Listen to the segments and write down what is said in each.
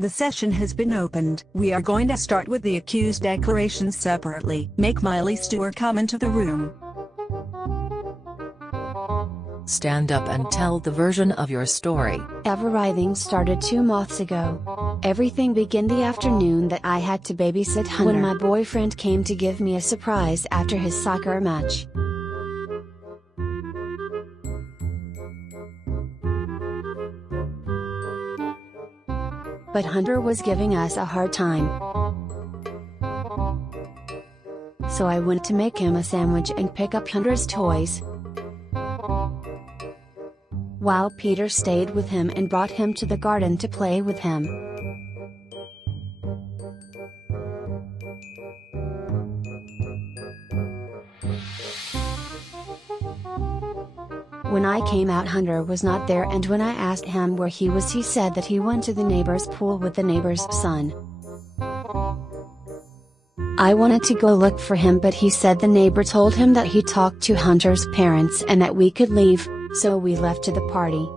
The session has been opened. We are going to start with the accused declarations separately. Make Miley Stewart come into the room. Stand up and tell the version of your story. Everything started 2 months ago. Everything began the afternoon that I had to babysit Hunter when my boyfriend came to give me a surprise after his soccer match. But Hunter was giving us a hard time. So I went to make him a sandwich and pick up Hunter's toys, while Peter stayed with him and brought him to the garden to play with him. When I came out, Hunter was not there, and when I asked him where he was, he said that he went to the neighbor's pool with the neighbor's son. I wanted to go look for him, but he said the neighbor told him that he talked to Hunter's parents and that we could leave, so we left to the party.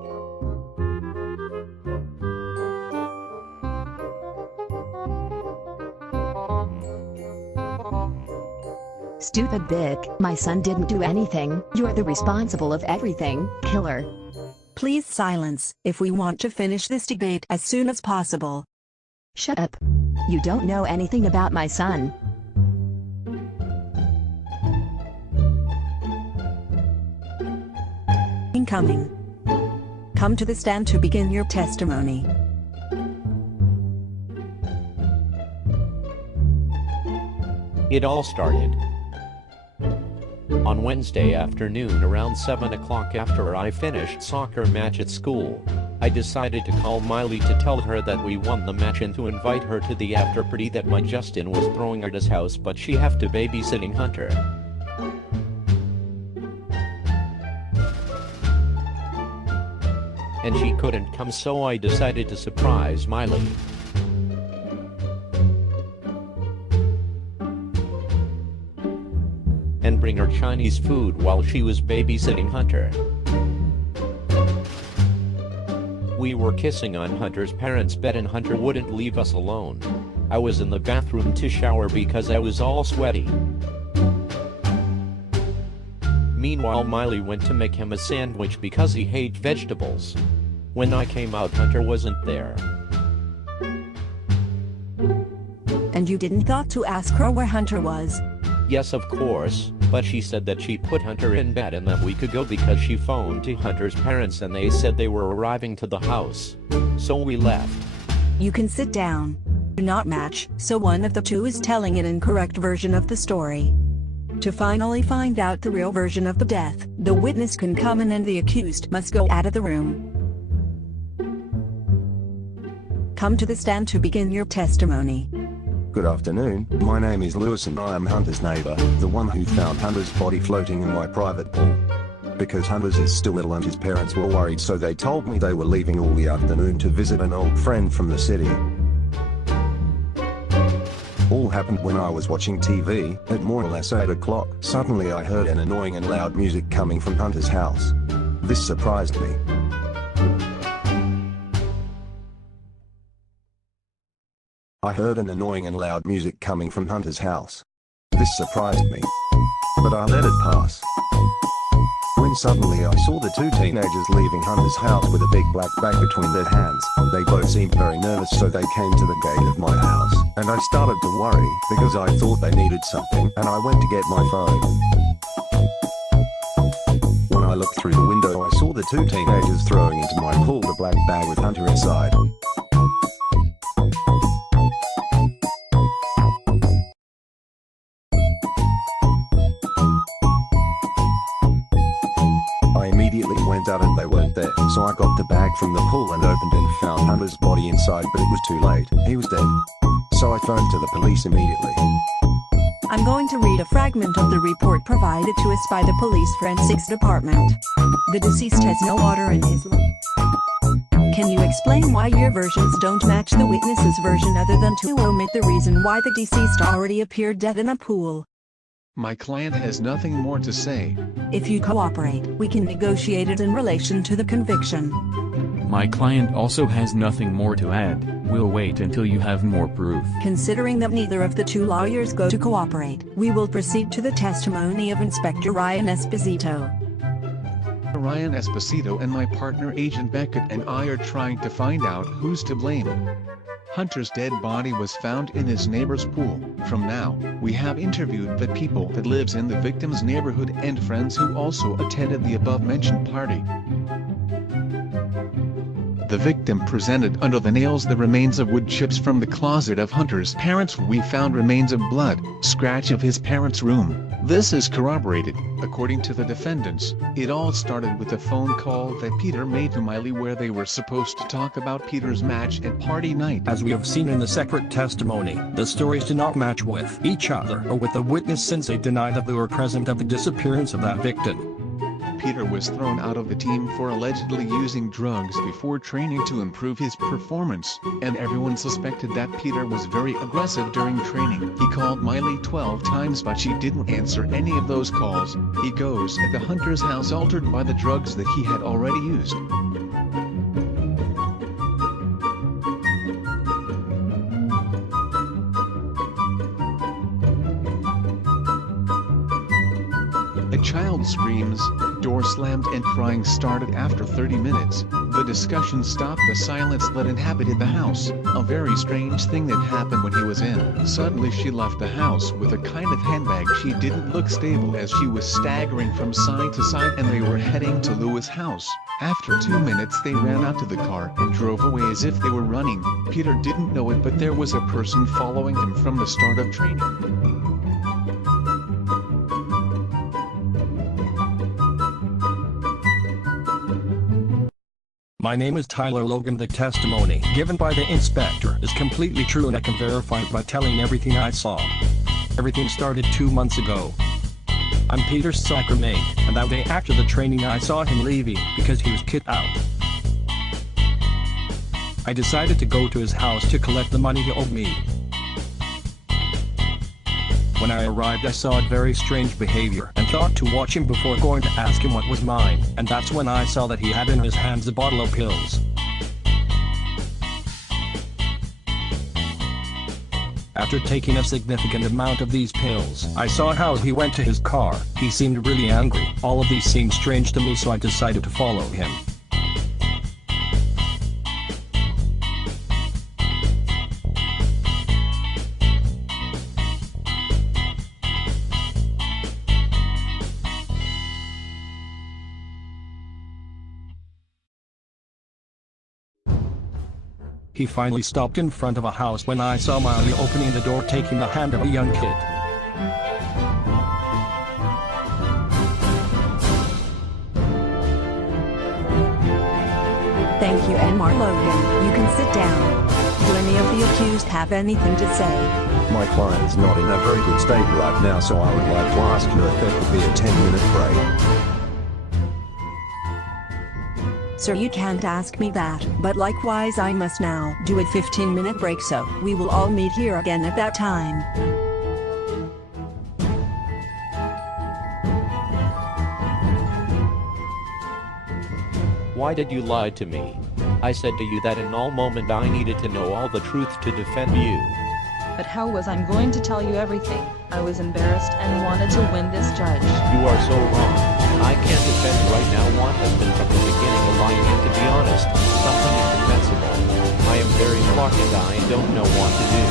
Stupid Vic, my son didn't do anything. You're the responsible of everything, killer. Please silence, if we want to finish this debate as soon as possible. Shut up. You don't know anything about my son. Incoming. Come to the stand to begin your testimony. It all started on Wednesday afternoon around 7 o'clock after I finished soccer match at school. I decided to call Miley to tell her that we won the match and to invite her to the after party that my Justin was throwing at his house, but she have to babysitting Hunter. And she couldn't come, so I decided to surprise Miley. And bring her Chinese food while she was babysitting Hunter. We were kissing on Hunter's parents' bed and Hunter wouldn't leave us alone. I was in the bathroom to shower because I was all sweaty. Meanwhile, Miley went to make him a sandwich because he hates vegetables. When I came out, Hunter wasn't there. And you didn't thought to ask her where Hunter was? Yes, of course, but she said that she put Hunter in bed and that we could go because she phoned to Hunter's parents and they said they were arriving to the house. So we left. You can sit down. Do not match, so one of the two is telling an incorrect version of the story. To finally find out the real version of the death, the witness can come in and the accused must go out of the room. Come to the stand to begin your testimony. Good afternoon, my name is Lewis and I am Hunter's neighbor, the one who found Hunter's body floating in my private pool. Because Hunter's is still little and his parents were worried, so they told me they were leaving all the afternoon to visit an old friend from the city. All happened when I was watching TV, at more or less 8 o'clock. Suddenly I heard an annoying and loud music coming from Hunter's house. This surprised me. I heard an annoying and loud music coming from Hunter's house. This surprised me, but I let it pass. When suddenly I saw the two teenagers leaving Hunter's house with a big black bag between their hands. They both seemed very nervous, so they came to the gate of my house, and I started to worry, because I thought they needed something, and I went to get my phone. When I looked through the window, I saw the two teenagers throwing into my pool the black bag with Hunter inside. I immediately went out and they weren't there, so I got the bag from the pool and opened and found Hunter's body inside, but it was too late. He was dead. So I phoned to the police immediately. I'm going to read a fragment of the report provided to us by the Police Forensics Department. The deceased has no water in his lungs. Can you explain why your versions don't match the witness's version other than to omit the reason why the deceased already appeared dead in a pool? My client has nothing more to say. If you cooperate, we can negotiate it in relation to the conviction. My client also has nothing more to add. We'll wait until you have more proof. Considering that neither of the two lawyers go to cooperate, we will proceed to the testimony of Inspector Ryan Esposito. Ryan Esposito and my partner Agent Beckett and I are trying to find out who's to blame. Hunter's dead body was found in his neighbor's pool. From now, we have interviewed the people that lives in the victim's neighborhood and friends who also attended the above-mentioned party. The victim presented under the nails the remains of wood chips from the closet of Hunter's parents. We found remains of blood, scratch of his parents' room. This is corroborated, according to the defendants. It all started with a phone call that Peter made to Miley where they were supposed to talk about Peter's match at party night. As we have seen in the separate testimony, the stories do not match with each other or with the witness since they deny that they were present at the disappearance of that victim. Peter was thrown out of the team for allegedly using drugs before training to improve his performance, and everyone suspected that Peter was very aggressive during training. He called Miley 12 times but she didn't answer any of those calls. He goes at the Hunter's house altered by the drugs that he had already used. A child screams, door slammed and crying started after 30 minutes. The discussion stopped the silence that inhabited the house. A very strange thing that happened when he was in. Suddenly she left the house with a kind of handbag. She didn't look stable as she was staggering from side to side and they were heading to Louis' house. After 2 minutes they ran out to the car and drove away as if they were running. Peter didn't know it but there was a person following him from the start of training. My name is Tyler Logan. The testimony given by the inspector is completely true and I can verify it by telling everything I saw. Everything started 2 months ago. I'm Peter's soccer mate, and that day after the training I saw him leaving because he was kicked out. I decided to go to his house to collect the money he owed me. When I arrived I saw a very strange behavior and thought to watch him before going to ask him what was mine, and that's when I saw that he had in his hands a bottle of pills. After taking a significant amount of these pills, I saw how he went to his car. He seemed really angry. All of these seemed strange to me, so I decided to follow him. He finally stopped in front of a house when I saw Miley opening the door taking the hand of a young kid. Thank you, Mark Logan. You can sit down. Do any of the accused have anything to say? My client's not in a very good state right now, so I would like to ask you if there could be a 10-minute break. Sir, you can't ask me that, but likewise I must now do a 15-minute break, so we will all meet here again at that time. Why did you lie to me? I said to you that in all moment I needed to know all the truth to defend you. But how was I going to tell you everything? I was embarrassed and wanted to win this judge. You are so wrong. I can't defend right now. One has been from the beginning a lying, and to be honest, something indefensible. I am very blocked and I don't know what to do.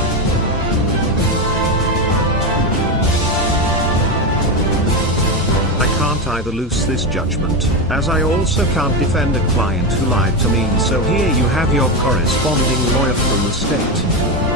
I can't either lose this judgment, as I also can't defend a client who lied to me, so here you have your corresponding lawyer from the state.